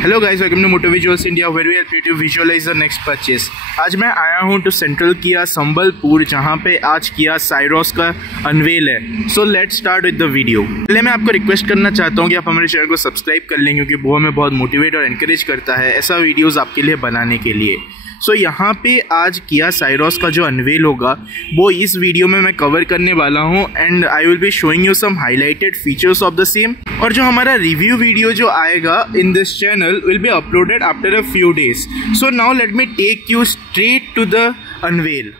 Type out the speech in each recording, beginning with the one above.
Hello guys, welcome to Moto visuals India where we help you to visualise the next purchase. आज मैं आया हूं to central किया संबलपुर, जहां पे आज किया साइरोस का अनवेल है। So let's start with the video. पहले मैं आपको रिक्वेस्ट करना चाहता हूं कि आप हमारे चैनल को सब्सक्राइब कर लें, क्योंकि वो हमें बहुत मोटिवेट और एनकरेज करता है ऐसा वीडियोज़ आपके लिए बनाने के लिए। सो यहाँ पे आज किया साइरोस का जो अनवेल होगा वो इस वीडियो में मैं कवर करने वाला हूँ, and I will be showing you some highlighted features of the same. और जो हमारा रिव्यू वीडियो जो आएगा in this channel will be uploaded after a few days. So now let me take you straight to the unveil.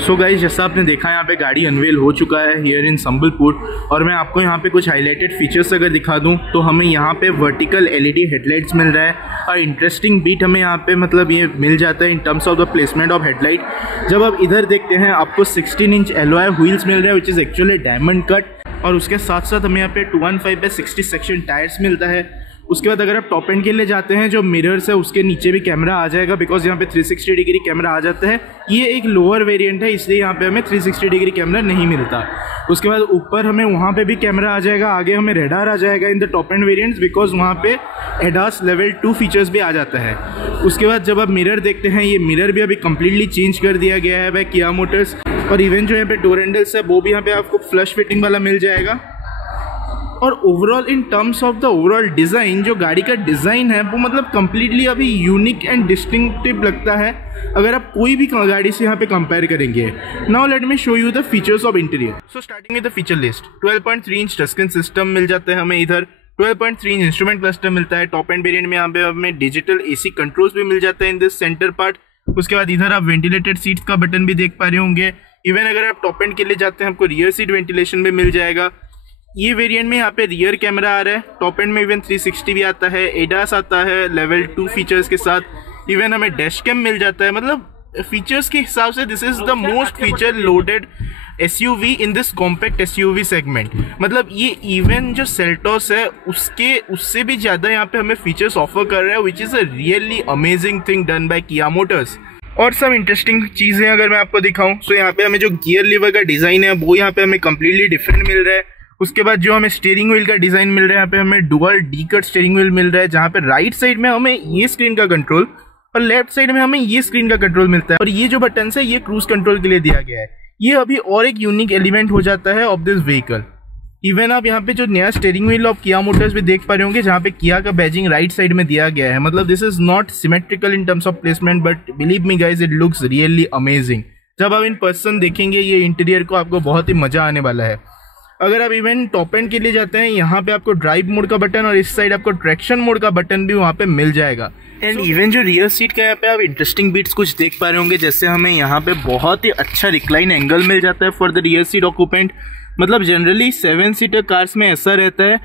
So guys, जैसा आपने देखा यहाँ पे गाड़ी अनवेल हो चुका है हियर इन संबलपुर, और मैं आपको यहाँ पे कुछ हाईलाइटेड फीचर्स अगर दिखा दूँ तो हमें यहाँ पे वर्टिकल एलईडी हेडलाइट्स मिल रहा है। और इंटरेस्टिंग बीट हमें यहाँ पे मतलब ये मिल जाता है in terms of the placement of headlight. जब आप इधर देखते हैं आपको 16 इंच एलॉय व्हील्स मिल रहा है, which is actually diamond cut. और उसके साथ साथ हमें यहाँ पे 215/60 सेक्शन टायर्स मिलता है। उसके बाद अगर आप टॉप एंड के लिए जाते हैं, जो मिरर्स है उसके नीचे भी कैमरा आ जाएगा, बिकॉज यहाँ पे 360 डिग्री कैमरा आ जाता है। ये एक लोअर वेरिएंट है, इसलिए यहाँ पे हमें 360 डिग्री कैमरा नहीं मिलता। उसके बाद ऊपर हमें वहाँ पे भी कैमरा आ जाएगा, आगे हमें रेडार आ जाएगा in the top and variants, because वहाँ पे एडास लेवल 2 फीचर्स भी आ जाता है। उसके बाद जब आप मिरर देखते हैं, ये मिरर भी अभी कम्प्लीटली चेंज कर दिया गया है बाय किया मोटर्स। और इवन जो यहाँ पे डोर हैंडल्स है वो भी यहाँ पे आपको फ्लश फिटिंग वाला मिल जाएगा। और overall in terms of the overall design, जो गाड़ी का डिज़ाइन है वो मतलब कम्प्लीटली अभी यूनिक एंड डिस्टिंक्टिव लगता है अगर आप कोई भी गाड़ी से यहाँ पे कंपेयर करेंगे। Now let me show you the features of interior. So starting with the feature list, 12.3 inch touch screen system मिल जाता है हमें इधर, 12.3 इंच इंस्ट्रूमेंट क्लस्टर मिलता है। टॉप एंड वेरिएंट में यहाँ पे हमें डिजिटल एसी कंट्रोल्स भी मिल जाते हैं इन दिस सेंटर पार्ट। उसके बाद इधर आप वेंटिलेटेड सीट्स का बटन भी देख पा रहे होंगे। इवन अगर आप टॉप एंड के लिए जाते हैं, आपको रियर सीट वेंटिलेशन भी मिल जाएगा। ये वेरिएंट में यहाँ पे रियर कैमरा आ रहा है, टॉप एंड में इवन 360 भी आता है, एडास आता है लेवल 2 फीचर्स के साथ। इवन हमें डैश कैम मिल जाता है। मतलब फीचर्स के हिसाब से this is the most feature loaded SUV in this compact SUV segment. मतलब ये इवन जो सेल्टोस है उससे भी ज़्यादा यहाँ पे हमें फीचर्स ऑफर कर रहा है, which is a really amazing thing done by किया मोटर्स। और सब इंटरेस्टिंग चीज़ें अगर मैं आपको दिखाऊँ, तो यहाँ पे हमें जो गियर लीवर का डिज़ाइन है वो यहाँ पे हमें कम्प्लीटली डिफरेंट मिल रहा है। उसके बाद जो हमें स्टीयरिंग व्हील का डिज़ाइन मिल रहा है, यहाँ पे हमें dual D cut steering wheel मिल रहा है, जहाँ पे राइट साइड में हमें ये स्क्रीन का कंट्रोल और लेफ्ट साइड में हमें ये स्क्रीन का कंट्रोल मिलता है। और ये जो बटन है ये क्रूज कंट्रोल के लिए दिया गया है। ये अभी और एक यूनिक एलिमेंट हो जाता है ऑफ दिस व्हीकल। इवन आप यहाँ पे जो नया स्टीयरिंग व्हील ऑफ किया मोटर्स भी देख पा रहे होंगे, जहाँ पे किया का बैजिंग राइट साइड में दिया गया है। मतलब this is not symmetrical in terms of placement, but believe me guys, it looks really amazing. जब आप इन पर्सन देखेंगे ये इंटीरियर को, आपको बहुत ही मजा आने वाला है। अगर आप इवन टॉप एंड के लिए जाते हैं, यहाँ पे आपको ड्राइव मोड का बटन और इस साइड आपको ट्रैक्शन मोड का बटन भी वहाँ पे मिल जाएगा। एंड इवन जो रियर सीट का यहाँ पे आप इंटरेस्टिंग बीट्स कुछ देख पा रहे होंगे, जैसे हमें यहाँ पे बहुत ही अच्छा रिक्लाइन एंगल मिल जाता है for the rear seat occupant. मतलब जनरली 7 सीटर कार्स में ऐसा रहता है,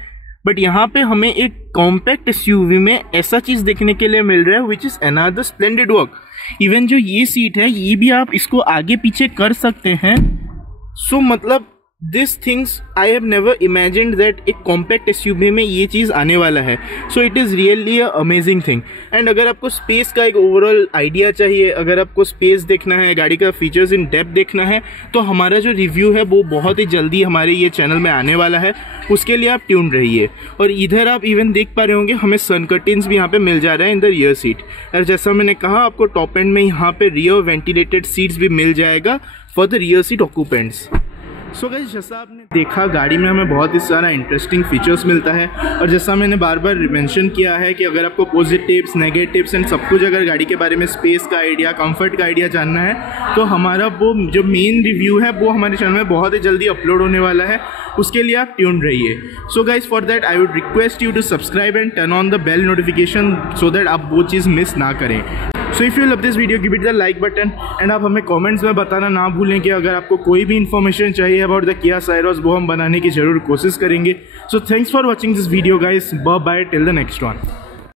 बट यहाँ पे हमें एक कॉम्पैक्ट एसयूवी में ऐसा चीज देखने के लिए मिल रहा है, which is another splendid work. Even जो ये सीट है, ये भी आप इसको आगे पीछे कर सकते हैं। सो मतलब this things I have never imagined that एक कॉम्पैक्ट एसयूवी में ये चीज़ आने वाला है। So it is really a amazing thing. And अगर आपको स्पेस का एक ओवरऑल आइडिया चाहिए, अगर आपको स्पेस देखना है, गाड़ी का फीचर्स इन डेप्थ देखना है, तो हमारा जो रिव्यू है वो बहुत ही जल्दी हमारे ये चैनल में आने वाला है। उसके लिए आप ट्यून रहिए। और इधर आप इवन देख पा रहे होंगे हमें सन कर्टेन्स भी यहाँ पे मिल जा रहे हैं इन द रियर सीट। और जैसा मैंने कहा, आपको टॉप एंड में यहाँ पे रियर वेंटिलेटेड सीट्स भी मिल जाएगा for the rear seat occupants. So guys, जैसा आपने देखा गाड़ी में हमें बहुत ही सारा इंटरेस्टिंग फीचर्स मिलता है, और जैसा मैंने बार बार मेंशन किया है कि अगर आपको पॉजिटिव्स नेगेटिव्स एंड सब कुछ अगर गाड़ी के बारे में स्पेस का आइडिया, कंफर्ट का आइडिया जानना है तो हमारा वो जो मेन रिव्यू है वो हमारे चैनल में बहुत ही जल्दी अपलोड होने वाला है, उसके लिए आप ट्यून रहिए। So guys, for that I would request you to subscribe and turn on the bell notification so that आप वो चीज़ मिस ना करें। So if you love this video give it the like button, and आप हमें comments में बताना ना भूलें कि अगर आपको कोई भी इन्फॉर्मेशन चाहिए अबाउट द किया साइरोस, वो हम बनाने की ज़रूर कोशिश करेंगे। So thanks for watching this video guys, bye bye till the next one.